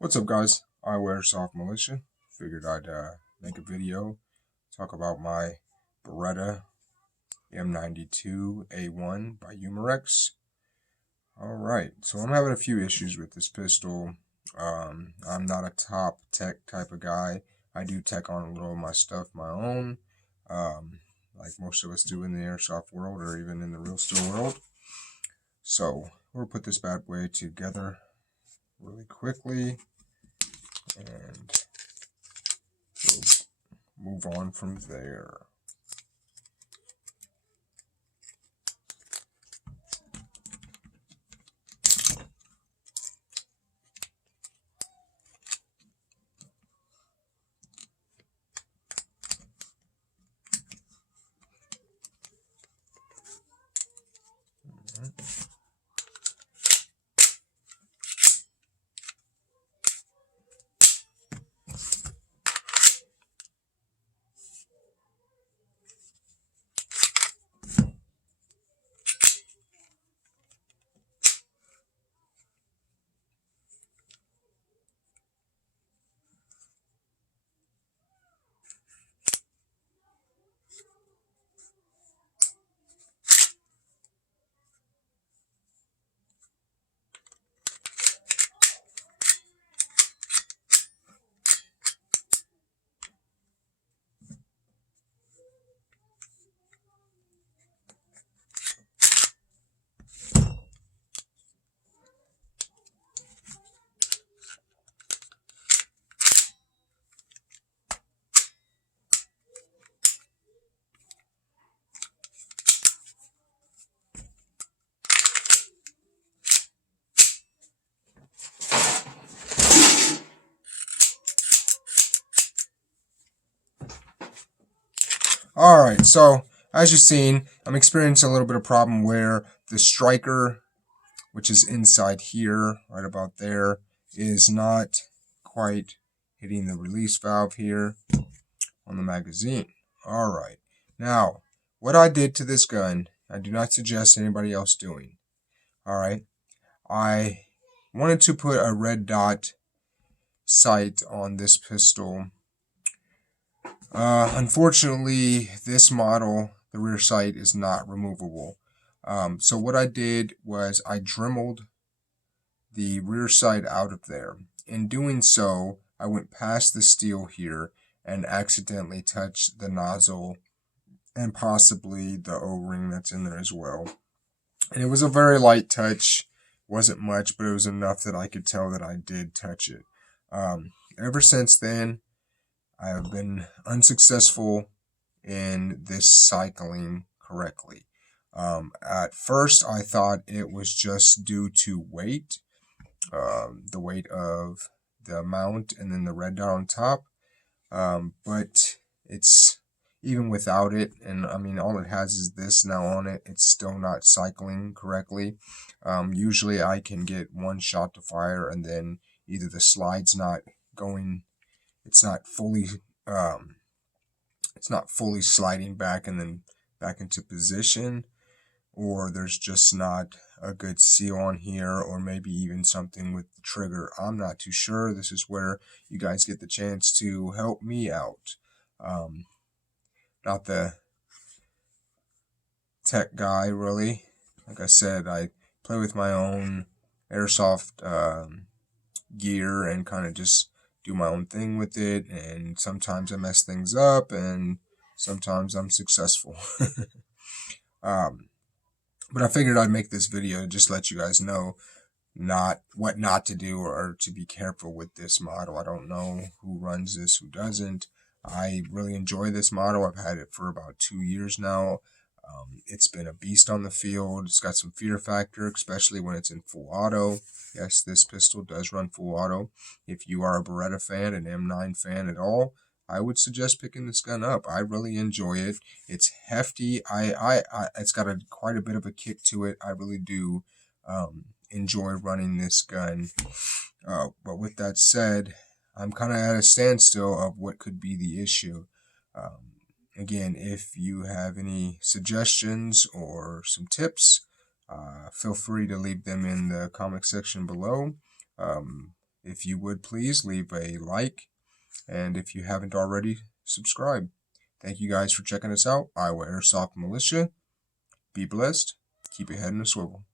What's up, guys? Iowa Airsoft Militia. Figured I'd make a video, talk about my Beretta M92 A1 by Umarex. Alright, so I'm having a few issues with this pistol. I'm not a top tech type of guy. I do tech on a little of my stuff my own, like most of us do in the airsoft world or even in the real steel world. So we'll put this bad boy together really quickly and we'll move on from there. Alright, so as you've seen, I'm experiencing a little bit of problem where the striker, which is inside here, right about there, is not quite hitting the release valve here on the magazine. Alright, now, what I did to this gun, I do not suggest anybody else doing. Alright, I wanted to put a red dot sight on this pistol. Unfortunately, this model, the rear sight is not removable. So what I did was I dremeled the rear sight out of there. In doing so, I went past the steel here and accidentally touched the nozzle and possibly the O-ring that's in there as well. And it was a very light touch. Wasn't much, but it was enough that I could tell that I did touch it. Ever since then, I have been unsuccessful in this cycling correctly. At first, I thought it was just due to weight, the weight of the mount and then the red dot on top. But it's even without it, and I mean, all it has is this now on it, it's still not cycling correctly. Usually I can get one shot to fire and then either the slide's not going, it's not fully sliding back and then back into position, or there's just not a good seal on here, or maybe even something with the trigger. I'm not too sure. This is where you guys get the chance to help me out. Not the tech guy, really. Like I said, I play with my own airsoft gear and kind of just do my own thing with it, and sometimes I mess things up and sometimes I'm successful. But I figured I'd make this video to just let you guys know what not to do or to be careful with this model. I don't know who runs this, who doesn't. I really enjoy this model. I've had it for about 2 years now. It's been a beast on the field. It's got some fear factor, especially when it's in full auto. Yes, this pistol does run full auto. If you are a Beretta fan, an M9 fan at all, I would suggest picking this gun up. I really enjoy it. It's hefty. It's got quite a bit of a kick to it. I really do enjoy running this gun. But with that said, I'm kind of at a standstill of what could be the issue. Again, if you have any suggestions or some tips, feel free to leave them in the comment section below. If you would please leave a like, and if you haven't already, subscribe. Thank you guys for checking us out. Iowa Airsoft Militia. Be blessed. Keep your head in a swivel.